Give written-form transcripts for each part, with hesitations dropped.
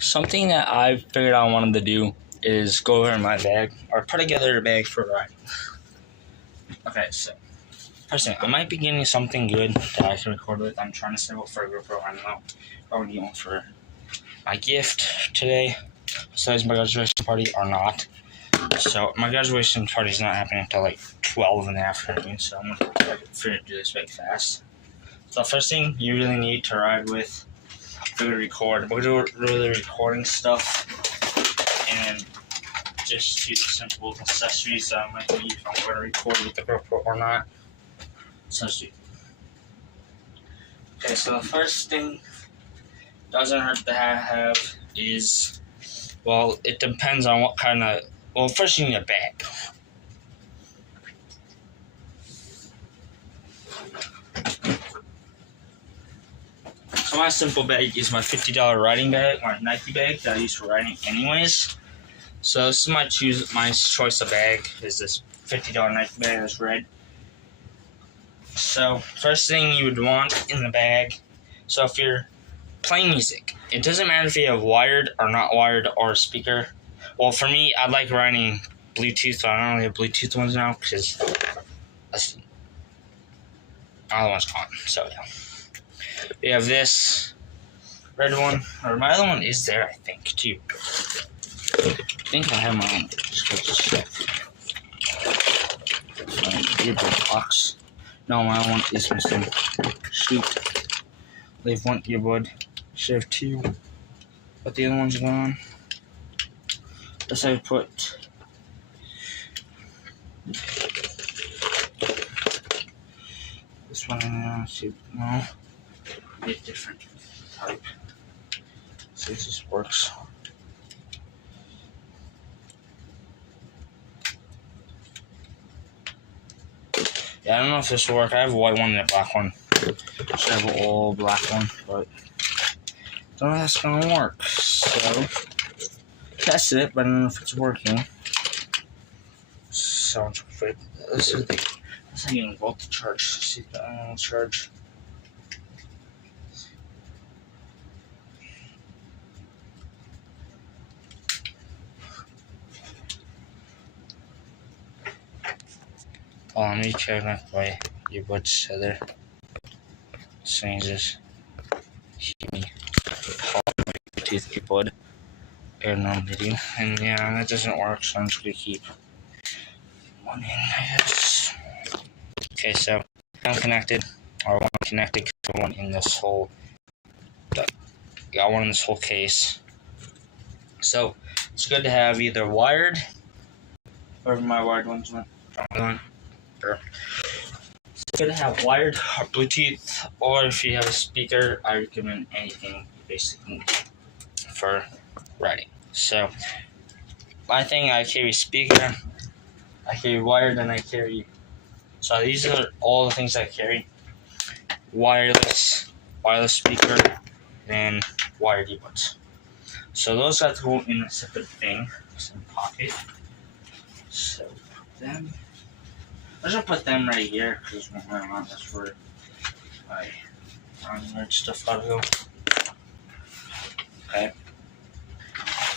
Something that I figured I wanted to do is go over in my bag or put together a bag for riding. Okay, so first thing, I might be getting something good that I can record with. I'm trying to save up for a GoPro. I don't know if I'm going to get one for my gift today, besides my graduation party or not. So my graduation party is not happening until like 12 in the afternoon, so I'm going to figure to do this very fast. So first thing you really need to ride with, we're going to record. We're going to do really recording stuff and just do the simple accessories that I might need if I'm going to record with the GoPro or not. So let's do it. Okay, so the first thing doesn't hurt to have is, well, it depends on what kind of, well, first you need a bag. So my simple bag is my $50 riding bag, my Nike bag that I use for riding anyways. So this is my choice of bag, is this $50 Nike bag that's red. So first thing you would want in the bag, so if you're playing music, it doesn't matter if you have wired or not wired or a speaker. Well, for me, I like riding Bluetooth, but I don't really have Bluetooth ones now because the other one's gone. So yeah, we have this red one, or my other one is there, I think, too. I think I have my own. Just check. Earbud box. No, my one is missing. Shoot. Leave one earbud. Should have two, but the other one's gone. Guess I put this one in there. See, no, a different type. See if this works. Yeah, I don't know if this will work. I have a white one and a black one. Should have an all black one, but don't know if that's gonna work. So test it, but I don't know if it's working. So this is the not even voltage charge. See the charge. Oh, let me check my earbuds together. Changes. Me. Bluetooth earbud. And no video. And yeah, that doesn't work, so I'm just gonna keep one in, I guess. Okay, so I'm connected, or one connected, one in this whole. Got one in this whole case. So it's good to have either wired, or my wired ones went. It's good to have wired or Bluetooth, or if you have a speaker, I recommend anything basically for riding. So my thing, I carry speaker, I carry wired, and I carry. So these are all the things I carry: wireless speaker, and wired earbuds. So those have to go in a separate thing, some pocket. So put them. I'm gonna put them right here because that's where my weird stuff gotta go. Okay.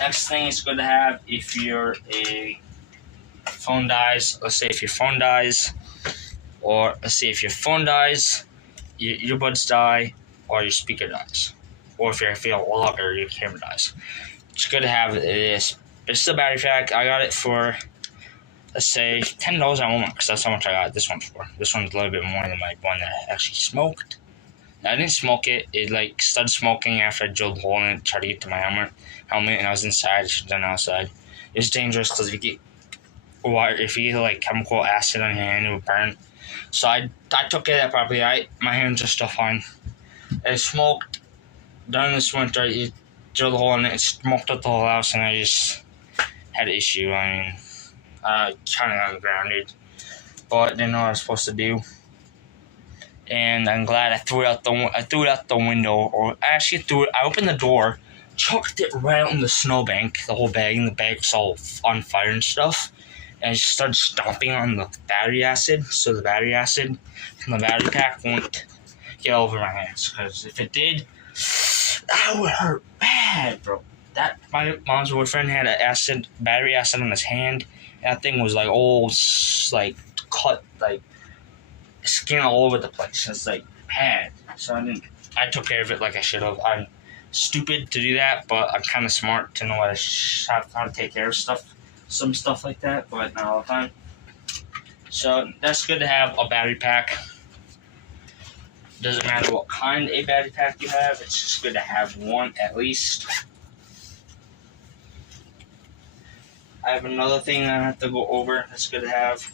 Next thing it's good to have if your phone dies. Let's say if your phone dies, or let's say if your phone dies, your earbuds die, or your speaker dies, or if your log or your camera dies. It's good to have this. This is a battery pack. I got it for, let's say, $10 at Walmart because that's how much I got this one for. This one's a little bit more than my one that I actually smoked. Now, I didn't smoke it. It like started smoking after I drilled a hole in it, tried to get to my helmet, and I was inside. I should have done outside. It's dangerous because if you get like chemical acid on your hand, it will burn. So I took care of that properly. My hands are still fine. It smoked during this winter. It drilled a hole in it. It smoked up the whole house, and I just had an issue. I mean, kind of got grounded, but didn't know what I was supposed to do. And I'm glad I threw it out the window, or actually I opened the door, chucked it right out in the snowbank, the whole bag, and the bag was all on fire and stuff. And I just started stomping on the battery acid, so the battery acid from the battery pack won't get over my hands. Because if it did, that would hurt bad, bro. that my mom's boyfriend had a battery acid on his hand. That thing was like all like cut, like skin all over the place. It's like bad. So I took care of it like I should have. I'm stupid to do that, but I'm kind of smart to know how to take care of some stuff like that, but not all the time. So that's good to have a battery pack. Doesn't matter what kind of battery pack you have, it's just good to have one at least. I have another thing I have to go over that's good to have.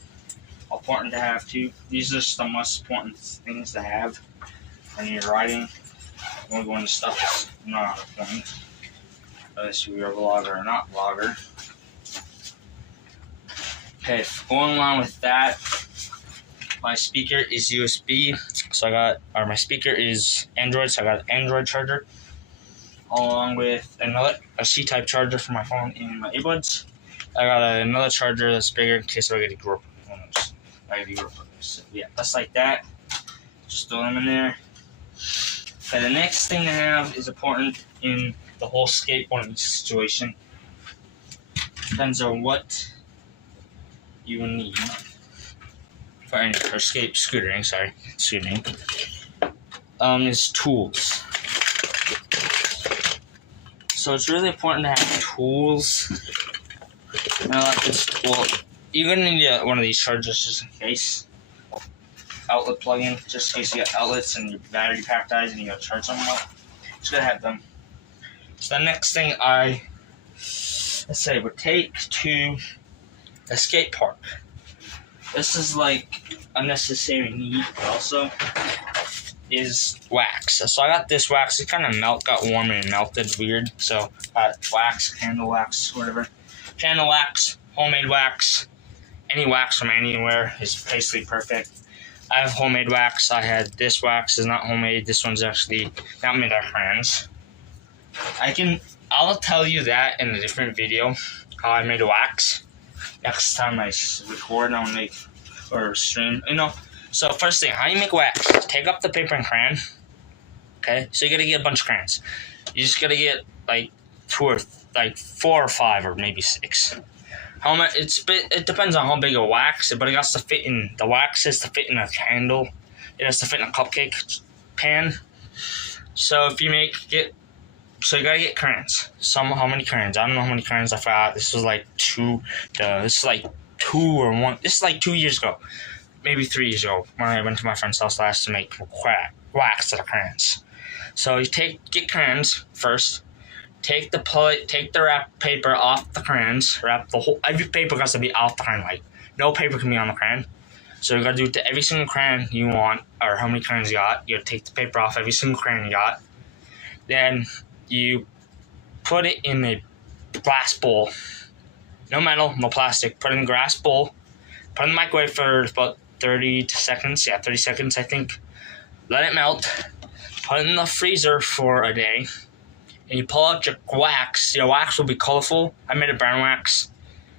Important to have too. These are just the most important things to have when you're riding. We're going to stuff that's not important, unless you're a vlogger or not vlogger. Okay, going along with that, my speaker is USB, so my speaker is Android, so I got an Android charger, along with a C-type charger for my phone and my earbuds. I got another charger that's bigger in case I get a grip. So yeah, that's like that. Just throw them in there. Okay, the next thing to have is important in the whole skateboarding situation. Depends on what you need for scootering. Is tools. So it's really important to have tools. You're gonna need one of these chargers just in case. Outlet plug-in, just in case you got outlets and your battery pack dies and you gotta charge them up. Just gotta have them. So the next thing would take to a skate park. This is like a necessary need, but also is wax. So I got this wax. It kind of got warm and melted weird. So wax, candle wax, whatever. Candle wax, homemade wax, any wax from anywhere is basically perfect. I have homemade wax. I had this wax is not homemade. This one's actually not made of crayons. I'll tell you that in a different video how I made wax. Next time I record, I'll make or stream. So first thing, how you make wax? Take up the paper and crayon. Okay, so you gotta get a bunch of crayons. You just gotta get like 4 or 5 or maybe 6. How much? It depends on how big a wax, but it has to fit in. The wax has to fit in a candle. It has to fit in a cupcake pan. So if you so you gotta get crayons. How many crayons? I don't know how many crayons I forgot. This was like 2. This is like 2 or 1. This is like 2 years ago, maybe 3 years ago, when I went to my friend's house last to make wax out of crayons. So you get crayons first. Take the wrap paper off the crayons. Every paper has to be off the crayon. Like no paper can be on the crayon. So you gotta do it to every single crayon you want, or how many crayons you got. You gotta take the paper off every single crayon you got. Then you put it in a glass bowl. No metal, no plastic. Put it in a glass bowl. Put it in the microwave for about 30 seconds. Yeah, 30 seconds, I think. Let it melt. Put it in the freezer for a day. And you pull out your wax. Your wax will be colorful. I made a brown wax.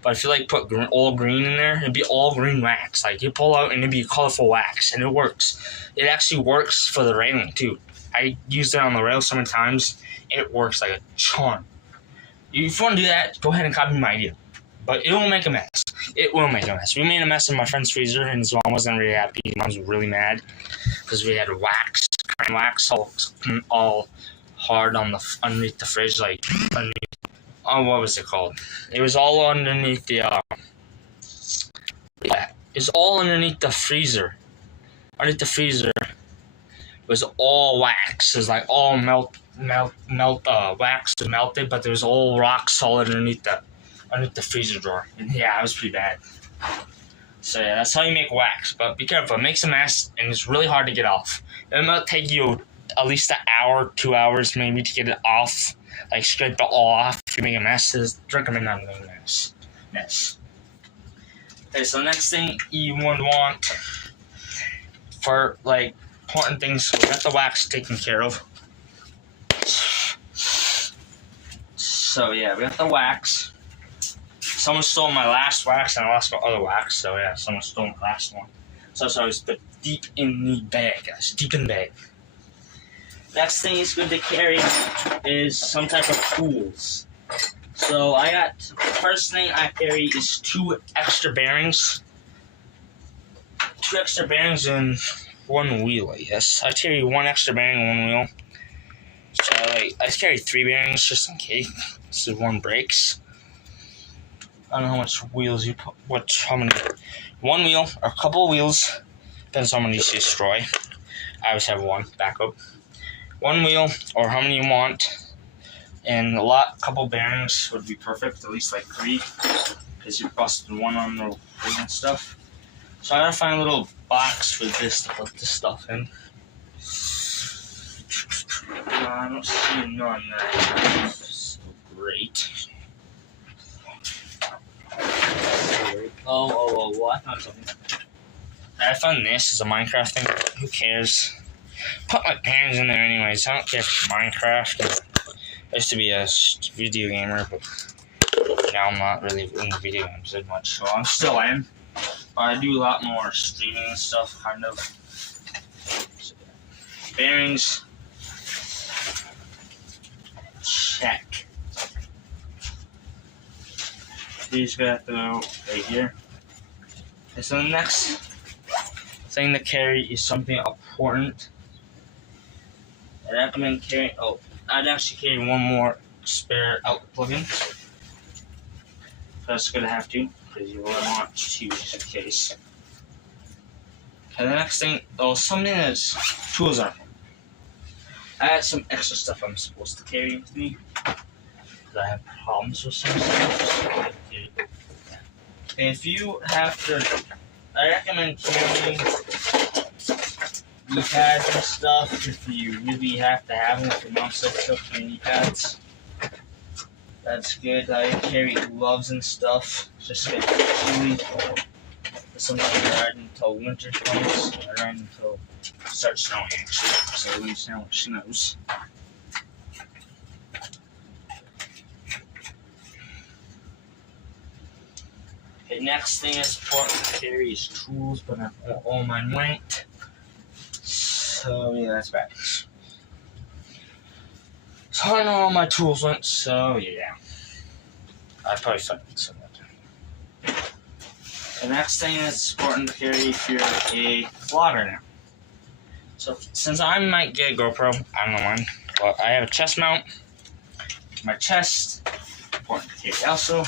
But if you put all green in there, it'd be all green wax. Like you pull out and it'd be colorful wax. And it works. It actually works for the railing too. I used it on the rail so many times. It works like a charm. If you want to do that, go ahead and copy my idea. But it will make a mess. It will make a mess. We made a mess in my friend's freezer, and his mom wasn't really happy. His mom was really mad because we had wax all hard underneath the fridge, what was it called? It was all underneath it's all underneath the freezer. Underneath the freezer was all wax. It was like all wax was melted, but there was all rock solid underneath the freezer drawer. And yeah, it was pretty bad. So yeah, that's how you make wax. But be careful, it makes a mess, and it's really hard to get off. It might take you at least an hour, 2 hours maybe to get it off. Like scrape it all off if you make a mess. It's recommend not making a mess. Okay, so the next thing you would want for important things, we got the wax taken care of. So yeah, we got the wax. Someone stole my last wax and I lost my other wax. So yeah, someone stole my last one. So I was deep in the bag, guys. Deep in the bag. Next thing is good to carry is some type of tools. So I got, first thing I carry is 2 extra bearings. 2 extra bearings and 1 wheel, I guess. I carry 1 extra bearing and 1 wheel. So I carry 3 bearings just in case one breaks. I don't know how much wheels you put, how many, 1 wheel or a couple of wheels, depends on how many you destroy. I always have 1 backup. 1 wheel or how many you want. And couple bearings would be perfect, at least like 3, because you're busting 1 on the ring and stuff. So I gotta find a little box for this to put this stuff in. I don't see none that's great. What? I found something. I found this as a Minecraft thing. Who cares? Put my bearings in there anyways. I don't care if it's Minecraft. I used to be a video gamer, but now I'm not really in the video games as much. So I'm still am. But I do a lot more streaming and stuff, kind of. So, bearings. Check. These got to go right here. And so the next thing to carry is something important. I recommend carrying. I'd actually carry 1 more spare outlet plug-in. That's gonna have to, because you will want to just in case. Okay, the next thing, something that's tools on. I had some extra stuff I'm supposed to carry with me, because I have problems with some stuff. So if you have to, I recommend carrying knee pads and stuff if you really have to have them for mount stuff for knee pads. That's good. I carry gloves and stuff just to get chilly. Sometimes I ride until winter comes. I ride until it starts snowing actually, so when it snows. Okay, next thing is important to carry is tools, but not all mine went. So yeah, that's bad. So I know all my tools went, so yeah. I probably found some of that. The next thing that's important to carry if you're a vlogger now. So since I might get a GoPro, I don't know when, but I have a chest mount. My chest, important to carry also.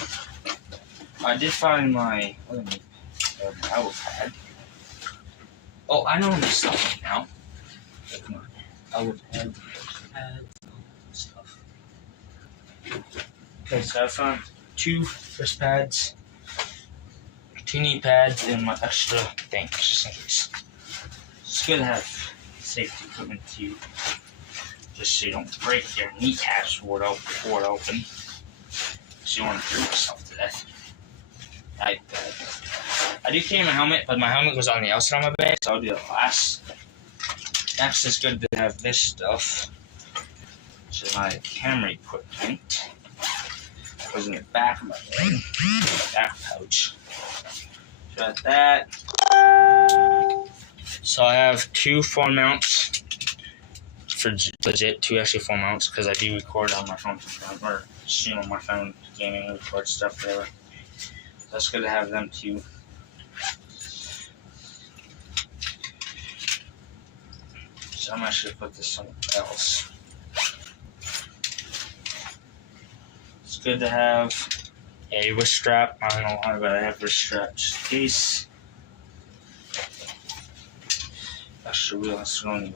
I did find my elbow pad. Oh, I know this stuff now. Come on. Elbow pad, stuff. Okay, so I found 2 wrist pads, 2 knee pads, and my extra thing, just in case. It's good to have safety equipment too, just so you don't break your kneecaps before it open. So you want to hurt yourself to death. I do carry my helmet, but my helmet goes on the outside of my bag, so I'll do that last. Next, it's good to have this stuff, which is my camera equipment. It goes in the back of my bag, back pouch. Got that. So I have 2 phone mounts, for legit 2 actually phone mounts, because I do record on my phone sometimes, or stream on my phone, gaming, record stuff, whatever. That's good to have them too. So I'm actually put this somewhere else. It's good to have a wrist strap. I don't know why, but I have wrist strap just in case. Extra wheel has to go in the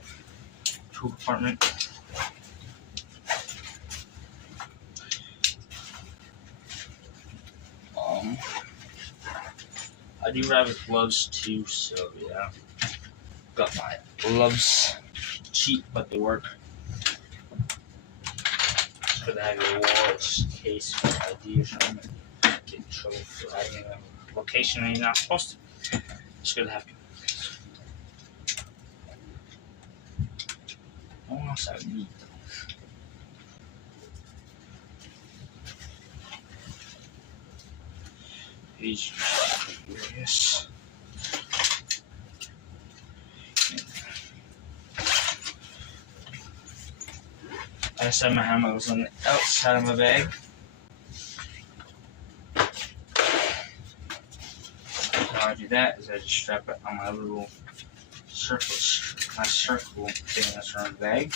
tool compartment. I do ride with gloves too, so yeah. Got my gloves. Cheap, but they work. Just good to have your wall just in case for ID or something. Get in trouble for riding in a location that you're not supposed to. It's good to have people. What else I need? These yes. I said my hammer was on the outside of my bag. how I do that is I just strap it on my little circle thing that's around the bag.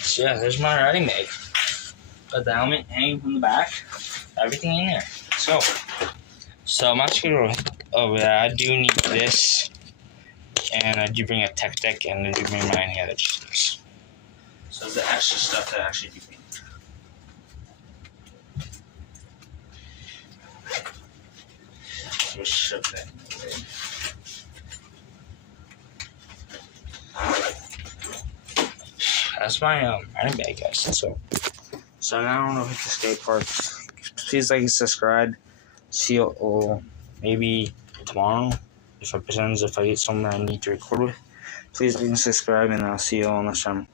So yeah, there's my riding bag. Got the helmet hanging from the back. Everything in there. Let's go. So I'm actually gonna over there. I do need this, and I do bring a tech deck, and I do bring my inhaler adjusters. So the extra stuff that I actually do bring. So shove that in. That's my riding bag, guys. So now I'm gonna hit the skate park. Please like and subscribe. See you maybe tomorrow if I get something I need to record with. Please like and subscribe, and I'll see you all next time.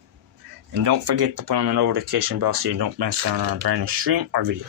And don't forget to put on the notification bell so you don't miss out on a brand new stream or video.